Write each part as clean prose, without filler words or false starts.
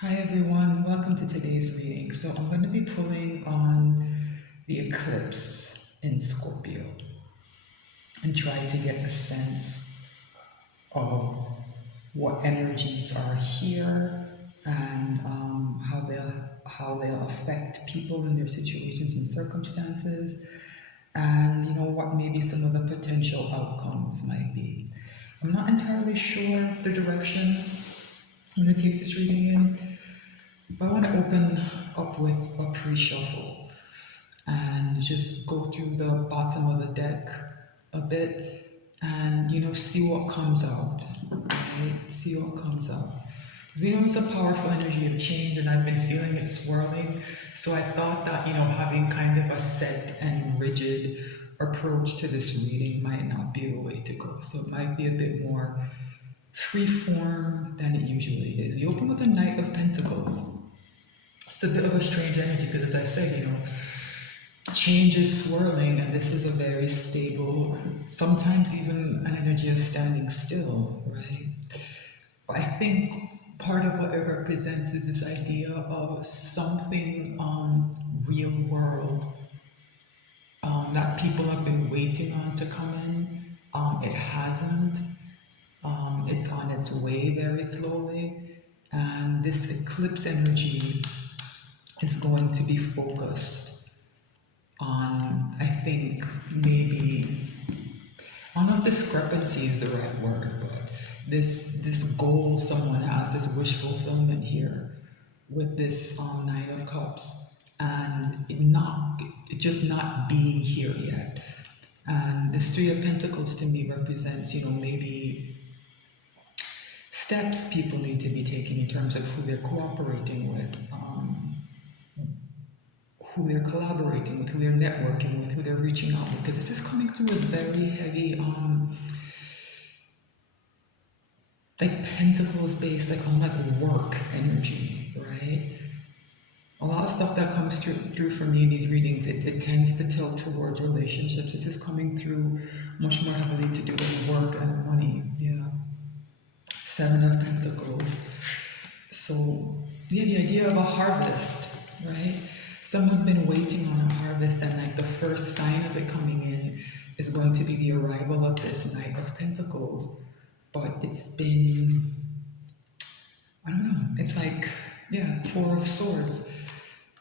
Hi everyone, welcome to today's reading. So I'm going to be pulling on the eclipse in Scorpio and try to get a sense of what energies are here and how they'll affect people in their situations and circumstances, and what maybe some of the potential outcomes might be. I'm not entirely sure the direction I'm going to take this reading in, but I want to open up with a pre-shuffle and just go through the bottom of the deck a bit and see what comes out. Right? See what comes out. We know it's a powerful energy of change, and I've been feeling it swirling. So I thought that having kind of a set and rigid approach to this reading might not be the way to go. So it might be a bit more free form than it usually is. We open with the Knight of Pentacles. It's a bit of a strange energy because, as I said, change is swirling, and this is a very stable, sometimes even an energy of standing still, right? But I think part of what it represents is this idea of something real world that people have been waiting on to come in. It hasn't. It's on its way very slowly, and this eclipse energy is going to be focused on, I think, maybe, I don't know if discrepancy is the right word, but this goal someone has, this wish fulfillment here with this Nine of Cups, and it just not being here yet. And this Three of Pentacles to me represents, maybe steps people need to be taking in terms of who they're cooperating with, who they're collaborating with, who they're networking with, who they're reaching out with, because this is coming through as very heavy, like pentacles based, like work energy, right? A lot of stuff that comes through for me in these readings, it tends to tilt towards relationships. This is coming through much more heavily to do with work and money. Yeah. Seven of Pentacles. So, yeah, the idea of a harvest, right? Someone's been waiting on a harvest, and like the first sign of it coming in is going to be the arrival of this Knight of Pentacles. But it's been, I don't know, it's like, yeah, Four of Swords.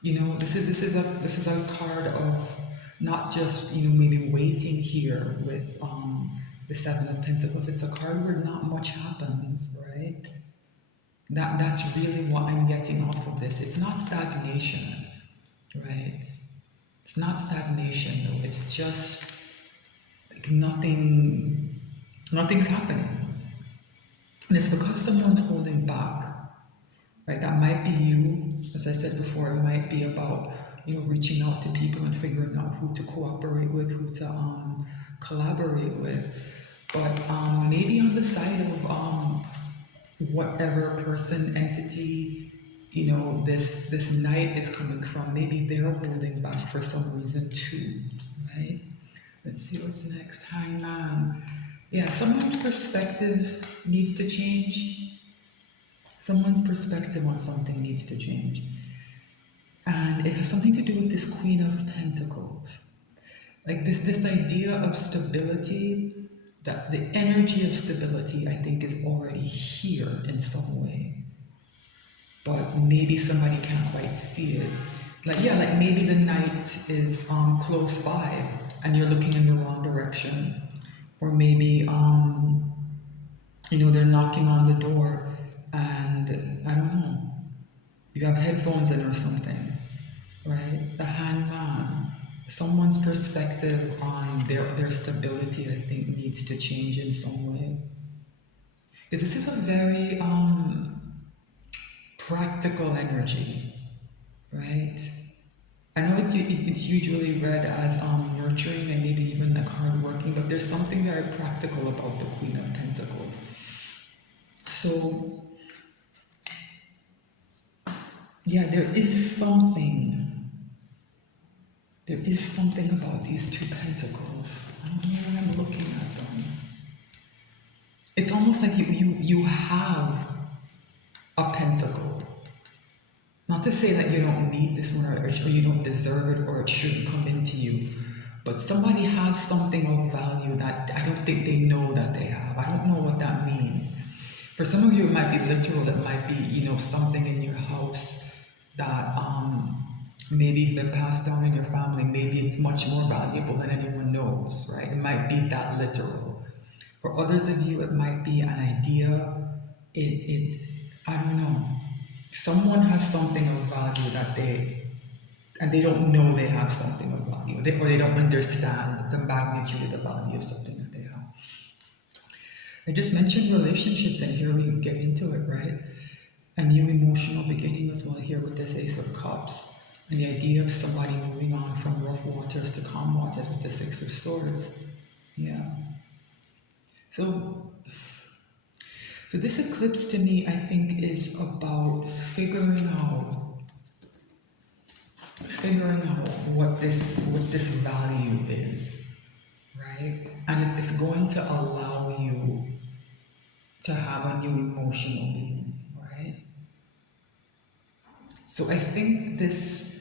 This is a card of not just maybe waiting here with the Seven of Pentacles. It's a card where not much happens, right? That's really what I'm getting off of this. It's not stagnation, right? It's not stagnation though. It's just like nothing's happening. And it's because someone's holding back, right? That might be you. As I said before, it might be about reaching out to people and figuring out who to cooperate with, who to collaborate with. But maybe on the side of whatever person, entity, this Knight is coming from, maybe they're holding back for some reason too, right? Let's see what's next. Hangman. Yeah, someone's perspective needs to change. Someone's perspective on something needs to change. And it has something to do with this Queen of Pentacles. Like this idea of stability, that the energy of stability, I think, is already here in some way. But maybe somebody can't quite see it. Like maybe the Knight is close by and you're looking in the wrong direction. Or maybe they're knocking on the door and I don't know, you have headphones in or something, right? The Hangman. Someone's perspective on their stability, I think, needs to change in some way. Because this is a very practical energy, right? I know it's usually read as nurturing and maybe even like hardworking, but there's something very practical about the Queen of Pentacles. So, yeah, there is something about these two pentacles. I don't know what I'm looking at them. It's almost like you have a pentacle, to say that you don't need this one or you don't deserve it or it shouldn't come into you, but somebody has something of value that I don't think they know that they have. I don't know what that means. For some of you, it might be literal. It might be, something in your house that maybe it's been passed down in your family. Maybe it's much more valuable than anyone knows, right? It might be that literal. For others of you, it might be an idea. I don't know. Someone has something of value and they don't know they have something of value, or they don't understand the magnitude of the value of something that they have. I just mentioned relationships, and here we get into it, right? A new emotional beginning as well here with this Ace of Cups, and the idea of somebody moving on from rough waters to calm waters with the Six of Swords. Yeah. So this eclipse to me, I think, is about figuring out what this value is, right? And it's going to allow you to have a new emotional being, right? So I think this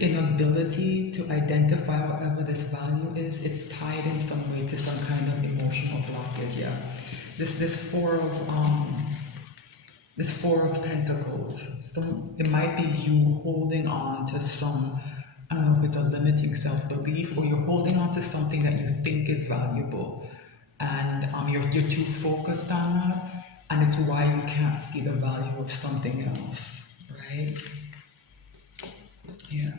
inability to identify whatever this value is, it's tied in some way to some kind of emotional blockage. Yeah, this four of Pentacles. So it might be you holding on to some, I don't know if it's a limiting self-belief, or you're holding on to something that you think is valuable, and you're too focused on that, and it's why you can't see the value of something else, right? Yeah.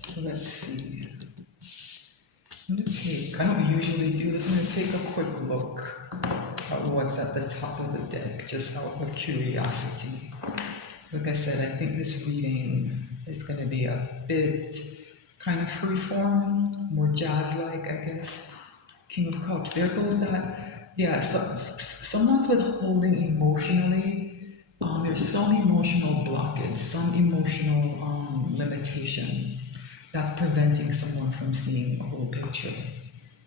So let's see. I don't usually do this. I'm going to take a quick look at what's at the top of the deck, just out of curiosity. Like I said, I think this reading is going to be a bit kind of freeform, more jazz-like, I guess. King of Cups. There goes that. Yeah, so someone's withholding emotionally. There's some emotional blockage, some emotional limitation that's preventing someone from seeing a whole picture.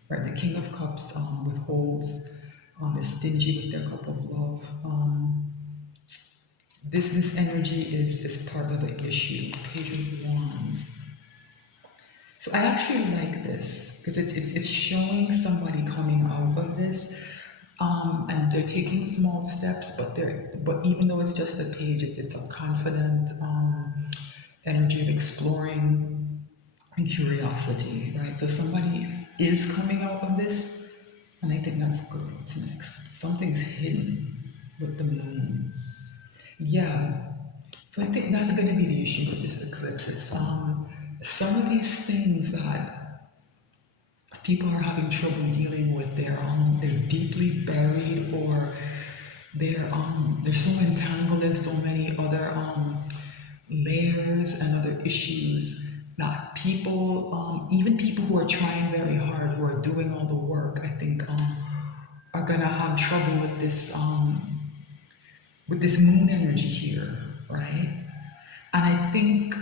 Right? The King of Cups withholds. They're stingy with their cup of love. This energy is part of the issue. Page of Wands. So I actually like this because it's showing somebody coming out of this, and they're taking small steps, but even though it's just a page, it's a confident energy of exploring and curiosity, right? So somebody is coming out of this, and I think that's good. What's next? Something's hidden with the moon. Yeah. So I think that's going to be the issue with this eclipse. It's some of these things that people are having trouble dealing with. They're deeply buried, or they're so entangled in so many other layers and other issues that people, even people who are trying very hard, who are doing all the work, I think are gonna have trouble with this moon energy here, right? And I think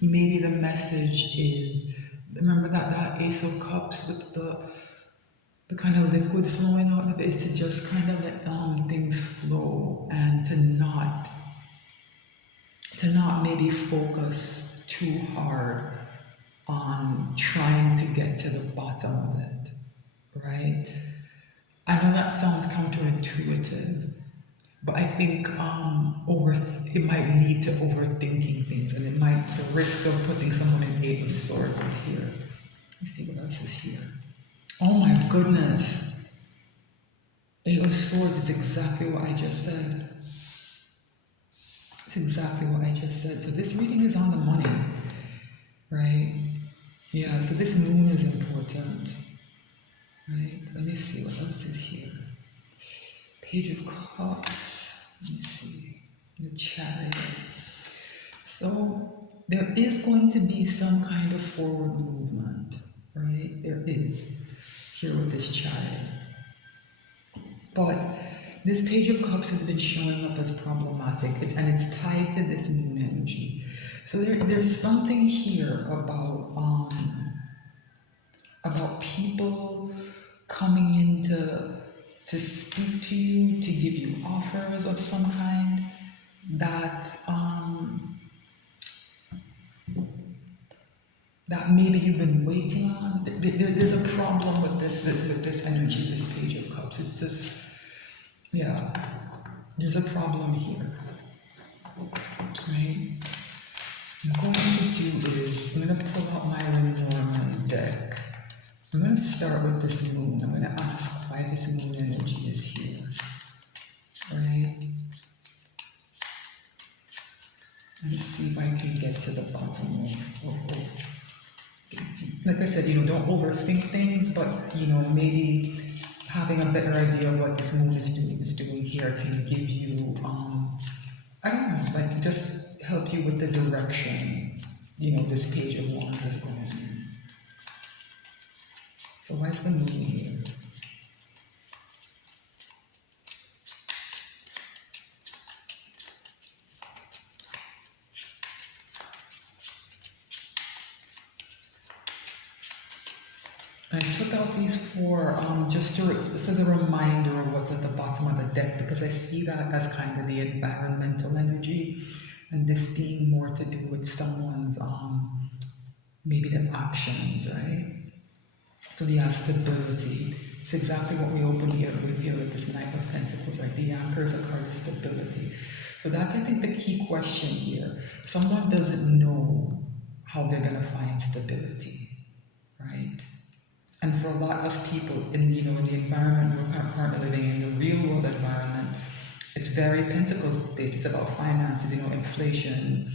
maybe the message is, remember that Ace of Cups with the kind of liquid flowing out of it, is to just kind of let things flow, and to not maybe focus too hard on trying to get to the bottom of it, right? I know that sounds counterintuitive, but I think it might lead to overthinking things, and the risk of putting someone in Eight of Swords is here. Let me see what else is here. Oh my goodness. Eight of Swords is exactly what I just said. It's exactly what I just said. So this reading is on the money, right? Yeah, so this moon is important, right? Let me see what else is here. Page of Cups. Let me see. The Chariot. So there is going to be some kind of forward movement, right? There is here with this Chariot. But this Page of Cups has been showing up as problematic, and it's tied to this moon energy. So there's something here about people coming in to speak to you, to give you offers of some kind that that maybe you've been waiting on. There's a problem with this energy, this Page of Cups. It's just, yeah, there's a problem here, right? What I'm going to do is, I'm going to pull out my Lenormand deck. I'm going to start with this moon. I'm going to ask why this moon energy is here, right? And see if I can get to the bottom of like I said, don't overthink things, but, maybe having a better idea of what this moon is doing here can give you, I don't know, like just help you with the direction, this Page of Wands is going in. So why is the moon here? I took out these four just as a reminder of what's at the bottom of the deck, because I see that as kind of the environmental energy, and this being more to do with someone's maybe their actions, right? So the stability. It's exactly what we open here with this Knight of Pentacles, right? The anchor is a card of stability. So that's, I think, the key question here. Someone doesn't know how they're gonna find stability, right? And for a lot of people in the environment we're currently living in, the real world environment, it's very Pentacles based. It's about finances, inflation,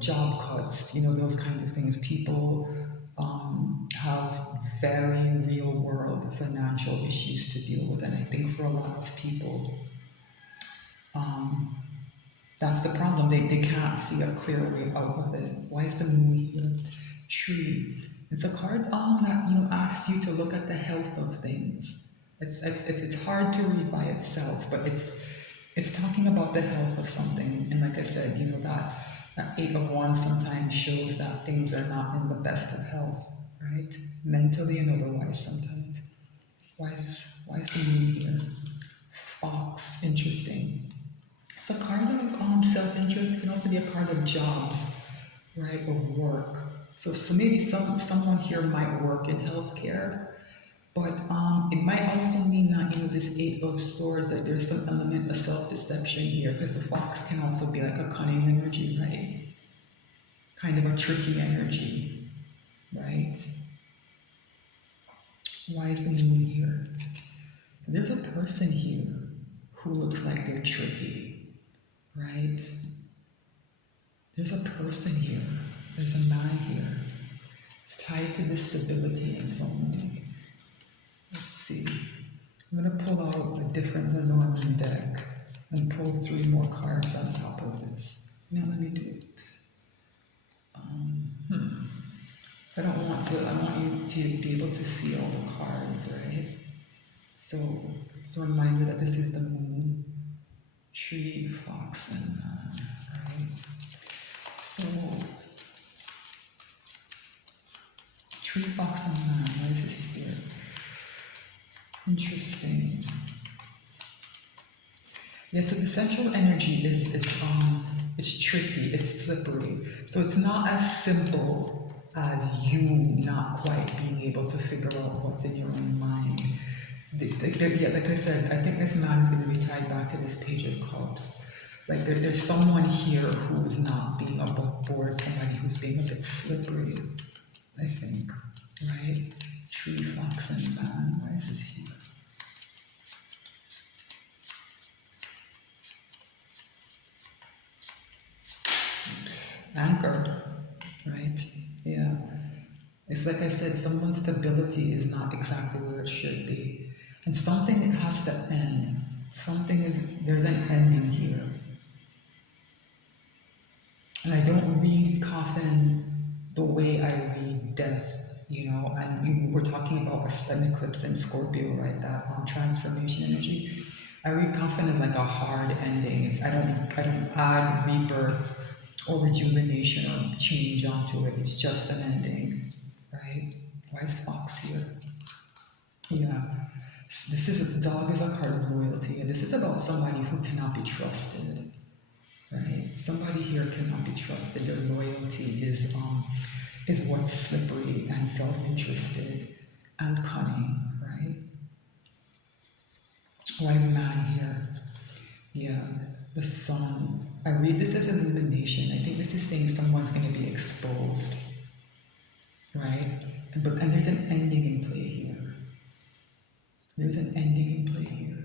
job cuts, those kinds of things. People have very real world financial issues to deal with, and I think for a lot of people, that's the problem. They can't see a clear way out of it. Why is the moon here? Tree. It's a card that asks you to look at the health of things. It's hard to read by itself, but it's talking about the health of something. And like I said, that Eight of Wands sometimes shows that things are not in the best of health, right? Mentally and otherwise sometimes. Why is the moon here? Fox, interesting. It's a card of self-interest. It can also be a card of jobs, right, or work. So maybe someone here might work in healthcare, but it might also mean that, this Eight of Swords, that there's some element of self-deception here, because the fox can also be like a cunning energy, right? Kind of a tricky energy, right? Why is the moon here? There's a person here who looks like they're tricky, right? There's a person here. There's a man here. It's tied to this stability in some way. Let's see. I'm going to pull out a different Lenormand deck and pull 3 more cards on top of this. Now let me do it. I don't want to. I want you to be able to see all the cards, right? So it's a reminder that this is the moon, tree, fox, and man, right? So tree, fox, and man. Why is this here? Interesting. Yeah, so the central energy it's tricky, it's slippery. So it's not as simple as you not quite being able to figure out what's in your own mind. Yeah, like I said, I think this man's going to be tied back to this Page of Cups. Like there's someone here who's not being above board, somebody who's being a bit slippery, I think, right? Tree, fox, and man. Why is this here? Anchor, right? Yeah. It's like I said, someone's stability is not exactly where it should be. And something has to end. There's an ending here. And I don't read coffin the way I read death, and we're talking about an eclipse in Scorpio, right? That transformation energy. I read coffin as like a hard ending. I don't add rebirth or rejuvenation or change onto it. It's just an ending, right? Why is fox here? Yeah, dog is a card of loyalty, and this is about somebody who cannot be trusted, right? Somebody here cannot be trusted. Their loyalty is is what's slippery and self-interested and cunning, right? Wise man here. Yeah, the sun. I read this as illumination. I think this is saying someone's going to be exposed, right? And there's an ending in play here. There's an ending in play here.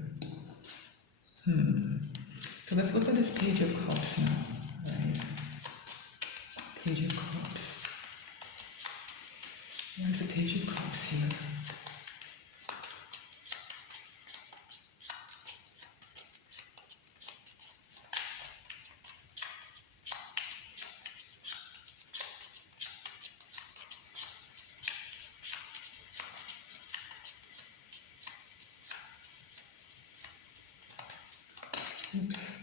So let's look at this Page of Cups now, right? Page of Cups. What is the Page of Cups here? Oops.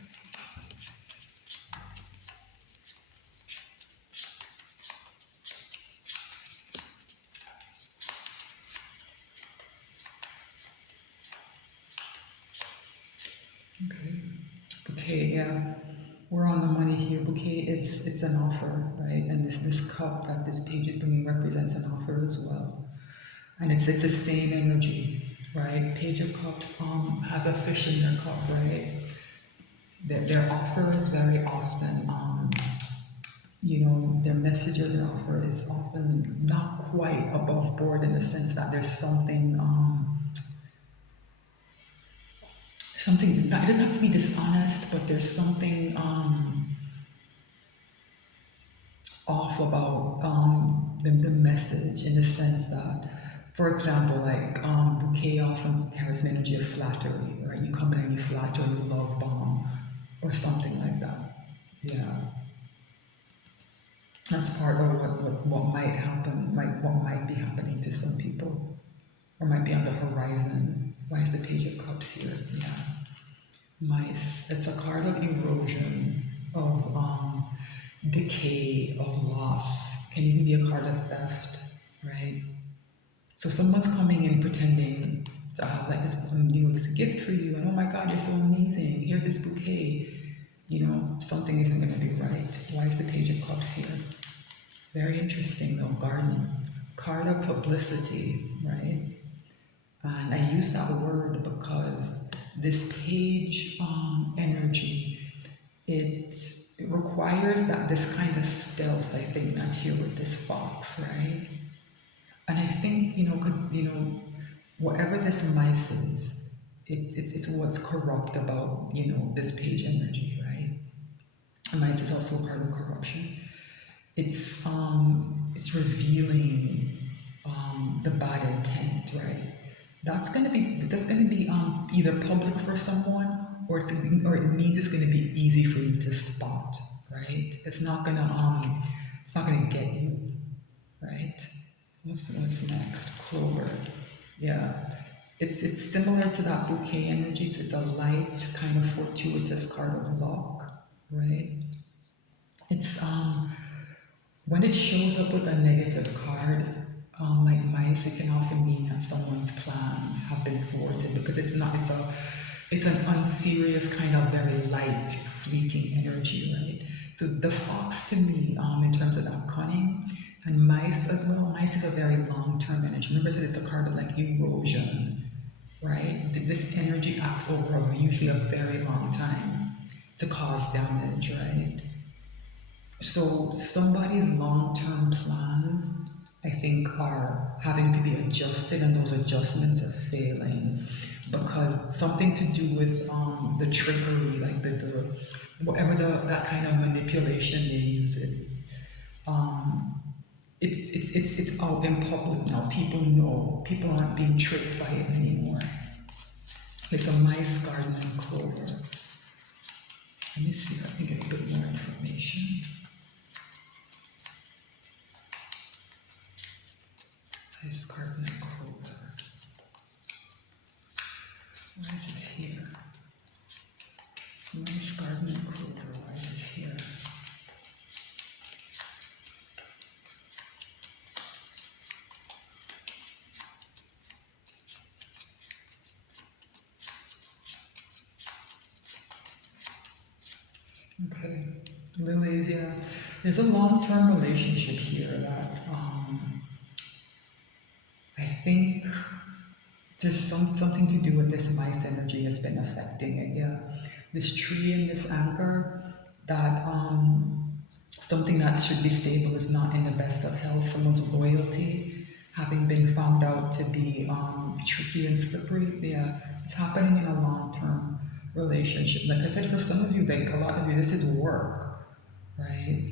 Okay. Bouquet, yeah. We're on the money here. Bouquet, it's an offer, right? And this cup that this page is bringing represents an offer as well. And it's the same energy, right? Page of Cups has a fish in their cup, right? Their offer is very often, their message or their offer is often not quite above board in the sense that there's something, it doesn't have to be dishonest, but there's something off about the message in the sense that, for example, like bouquet often carries an energy of flattery, right? You come in and you flatter, you love bomb, or something like that. Yeah, that's part of what might happen, what might be happening to some people, or might be on the horizon. Why is the Page of Cups here? Yeah, mice. It's a card of erosion, of decay, of loss. Can even be a card of theft, right? So someone's coming in pretending to have like this, this gift for you, and oh my God, you're so amazing. Here's this bouquet. Something isn't going to be right. Why is the Page of Cups here? Very interesting though. Garden, card of publicity, right? And I use that word because this page energy, it requires that this kind of stealth, I think, that's here with this fox, right? And I think, because, whatever this mice is, it's what's corrupt about, this page energy, right? And mice is also a part of corruption. It's revealing the bad intent, right? That's gonna be either public for someone, or it means it's gonna be easy for you to spot, right? It's not gonna get you, right? What's next? Clover. Yeah. It's similar to that bouquet energies. It's a light, kind of fortuitous card of luck, right? It's when it shows up with a negative card, like mice, it can often mean that someone's plans have been thwarted because it's an unserious kind of very light, fleeting energy, right? So the fox to me, in terms of that cunning, and mice as well. Mice is a very long-term energy. Remember, I said it's a card of like erosion, right? This energy acts over usually a very long time to cause damage, right? So somebody's long-term plans, I think, are having to be adjusted, and those adjustments are failing because something to do with the trickery, like the whatever that kind of manipulation they use it. It's out in public now. People know. People aren't being tricked by it anymore. It's a mice, garden, and clover. Let me see if I can get a bit more information. Mice, garden, and clover. Why is this here? Mice, garden, and clover. Why is this here? Okay, lilies, yeah. There's a long-term relationship here that I think there's something to do with this mice energy has been affecting it. Yeah, this tree and this anchor, that something that should be stable is not in the best of health. Someone's loyalty having been found out to be tricky and slippery. Yeah, it's happening in a long-term relationship. Like I said, for some of you, like a lot of you, this is work, right?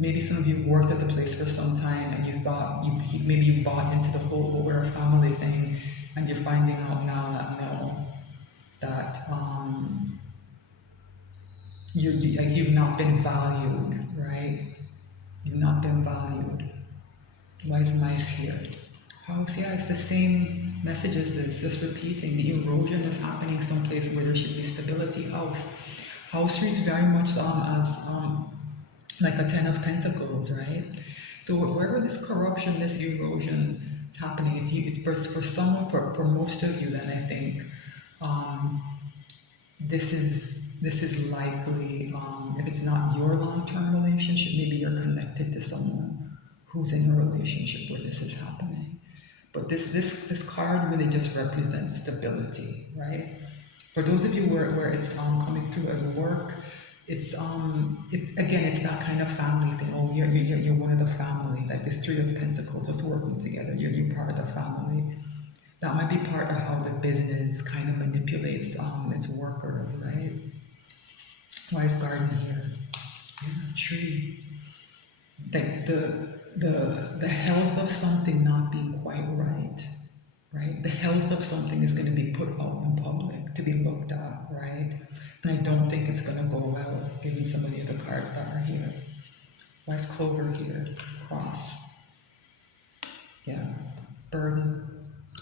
Maybe some of you worked at the place for some time and you thought maybe you bought into the whole we're a family thing, and you're finding out now that no, that like you've not been valued, right? You've not been valued. Why is mice here? House, yeah, it's the same message as this, just repeating. The erosion is happening someplace where there should be stability. House reads very much as like a 10 of Pentacles, right? So wherever this corruption, this erosion is happening, it's for someone, for most of you, then I think this is likely, if it's not your long-term relationship, maybe you're connected to someone who's in a relationship where this is happening. But this card really just represents stability, right? For those of you where it's coming through as work, it's again, it's that kind of family thing. Oh, you're one of the family, like this Three of Pentacles, just working together. You're part of the family. That might be part of how the business kind of manipulates its workers, right? Why is garden here? Yeah, tree. Like the health of something not being quite right, right? The health of something is going to be put out in public to be looked at, right? And I don't think it's going to go well, given some of the other cards that are here. Why is clover here? Cross. Yeah, burden.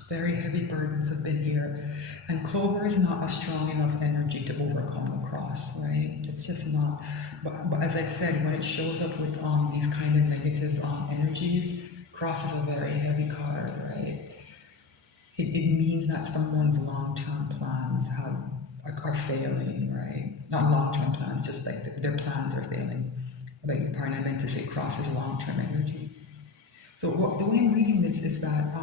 Very heavy burdens have been here. And clover is not a strong enough energy to overcome the cross, right? It's just not. But as I said, when it shows up with these kind of negative energies, cross is a very heavy card, right? It means that someone's long-term plans are failing, right? Not long-term plans, just like their plans are failing. Like, pardon, I meant to say cross is long-term energy. So the way I'm reading this is that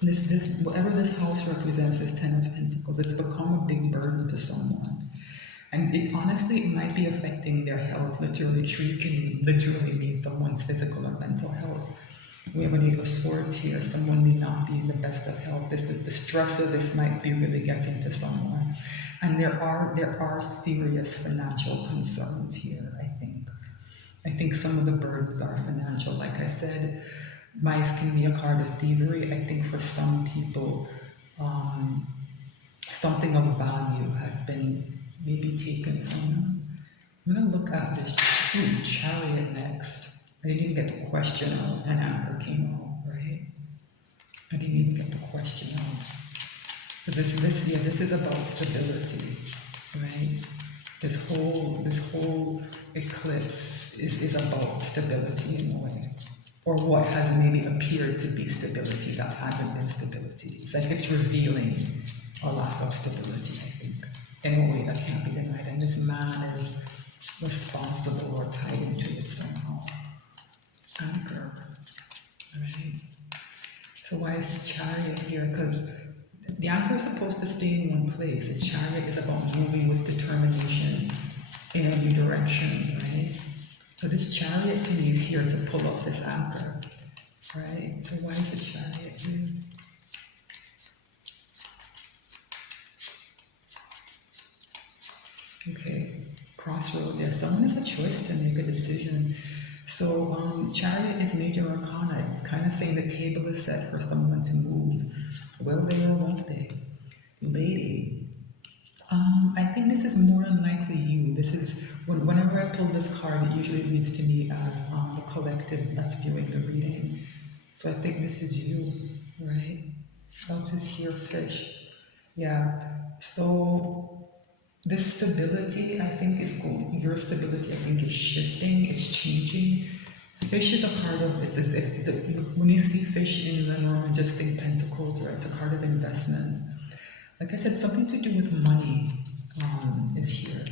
this whatever this house represents, this Ten of Pentacles, it's become a big burden to someone. And honestly, it might be affecting their health. Literally, tree can literally mean someone's physical or mental health. We have an Eight of Swords here. Someone may not be in the best of health. The stress of this might be really getting to someone. And there are serious financial concerns here, I think. I think some of the burdens are financial. Like I said, mice can be a card of thievery. I think for some people, something of value has been maybe taken from them. I'm going to look at this chariot next. I didn't even get the question out, and anchor came out, right? I didn't even get the question out. But this is about stability, right? This whole eclipse is about stability in a way. Or what has maybe appeared to be stability that hasn't been stability. It's like it's revealing a lack of stability, I think, in a way that can't be denied. And this man is responsible or tied into it somehow. Anchor, right? So why is the chariot here? Because the anchor is supposed to stay in one place. The chariot is about moving with determination in a new direction, right? So this chariot to me is here to pull up this anchor, right? So why is the chariot here? Okay, crossroads. Yeah, someone has a choice to make a decision. So chariot is major arcana. It's kind of saying the table is set for someone to move. Will they or won't they? Lady. I think this is more than likely you. This is, whenever I pull this card, it usually reads to me as the collective that's viewing the reading. So I think this is you, right? What else is here? Fish. Yeah. So this stability, I think, is cool. Your stability, I think, is shifting. It's changing. Fish is a card of, when you see fish in Lenormand, just think pentacles, right? It's a card of investments. Like I said, something to do with money is here.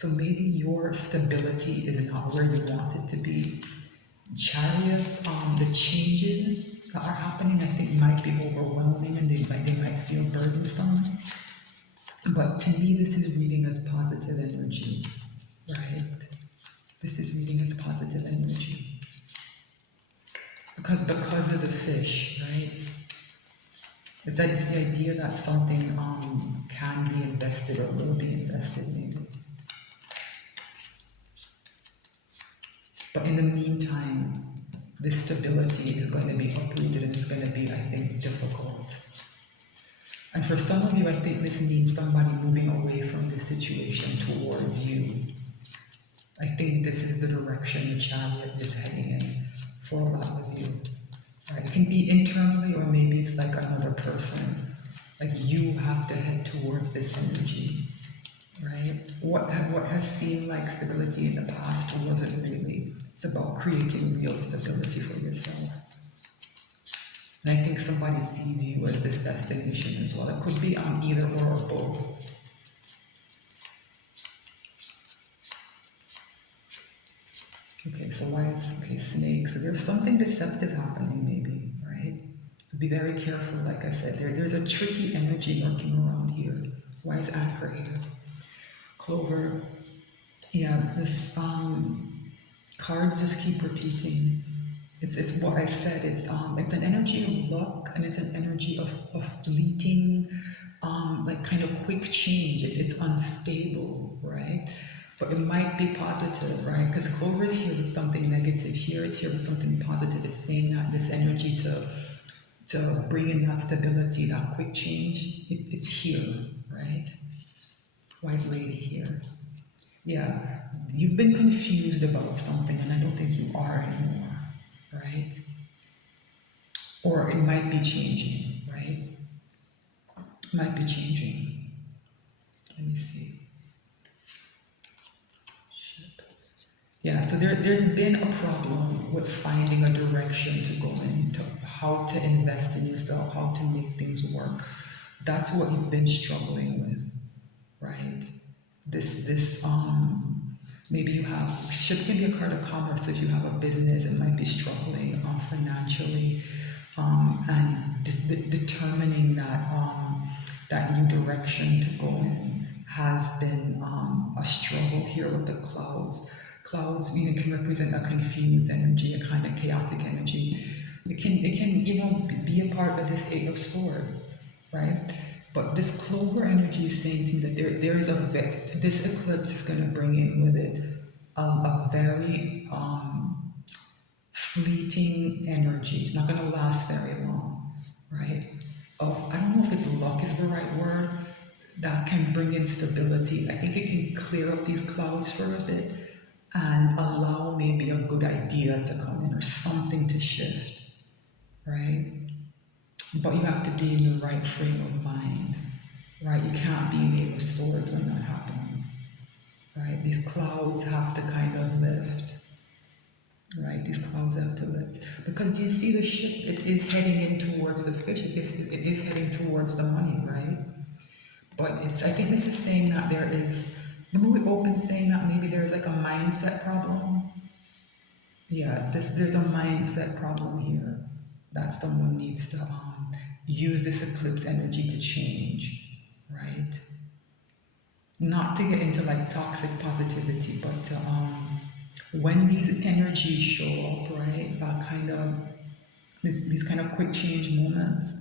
So maybe your stability is not where you want it to be. Chariot, the changes that are happening, I think, might be overwhelming, and they might feel burdensome. But to me, this is reading as positive energy, right? This is reading as positive energy. Because of the fish, right? It's the idea that something can be invested or will be invested, maybe. But in the meantime, this stability is going to be uprooted, and it's going to be, I think, difficult. And for some of you, I think this means somebody moving away from this situation towards you. I think this is the direction the chariot is heading in for a lot of you. Right? It can be internally, or maybe it's like another person. Like you have to head towards this energy, right? What has seemed like stability in the past wasn't really. It's about creating real stability for yourself. And I think somebody sees you as this destination as well. It could be on either or both. Okay, so snakes. So there's something deceptive happening, maybe, right? So be very careful. Like I said, there's a tricky energy lurking around here. Wise anchor here. Clover. Yeah, this cards just keep repeating. It's what I said. It's an energy of luck, and it's an energy of fleeting, like kind of quick change. It's unstable, right? But it might be positive, right? Because Clover is here with something negative. Here it's here with something positive. It's saying that this energy to bring in that stability, that quick change, it's here, right? Wise lady here. Yeah, you've been confused about something, and I don't think you are anymore, right? Or it might be changing, right? It might be changing. Let me see. Yeah, so there's been a problem with finding a direction to go in, to how to invest in yourself, how to make things work. That's what you've been struggling with, right? Maybe you have, ship can be a card of commerce. If you have a business, it might be struggling financially, and determining that new direction to go in has been a struggle here with the clouds. Clouds, can represent a confused energy, a kind of chaotic energy. It can be a part of this Eight of Swords, right? But this Clover energy is saying to me that there is this eclipse is going to bring in with it a very fleeting energy. It's not going to last very long, right? I don't know if it's luck is the right word, that can bring in stability. I think it can clear up these clouds for a bit and allow maybe a good idea to come in or something to shift, right? But you have to be in the right frame of mind, right? You can't be in Eight of Swords when that happens, right? These clouds have to kind of lift, right? These clouds have to lift. Because do you see the ship? It is heading in towards the fish. It is heading towards the money, right? But I think this is saying that there is, remember we opened saying that maybe there's like a mindset problem? Yeah, there's a mindset problem here that someone needs to use this eclipse energy to change, right? Not to get into like toxic positivity, but to, when these energies show up, right, these kind of quick change moments,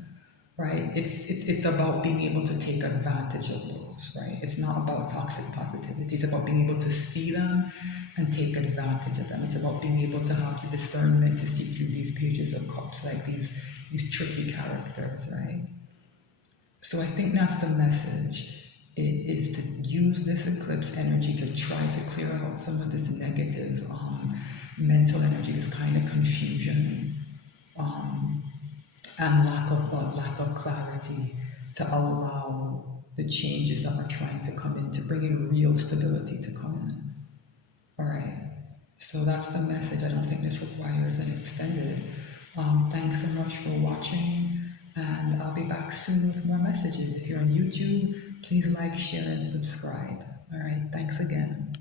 right? It's about being able to take advantage of those, right? It's not about toxic positivity. It's about being able to see them and take advantage of them. It's about being able to have the discernment to see through these pages of cups, like these tricky characters, right? So I think that's the message. It is to use this eclipse energy to try to clear out some of this negative mental energy, this kind of confusion, and lack of clarity, to allow the changes that are trying to come in, to bring in real stability to come in. All right, so that's the message. I don't think this requires an extended. Thanks so much for watching, and I'll be back soon with more messages. If you're on YouTube, please like, share, and subscribe. All right, thanks again.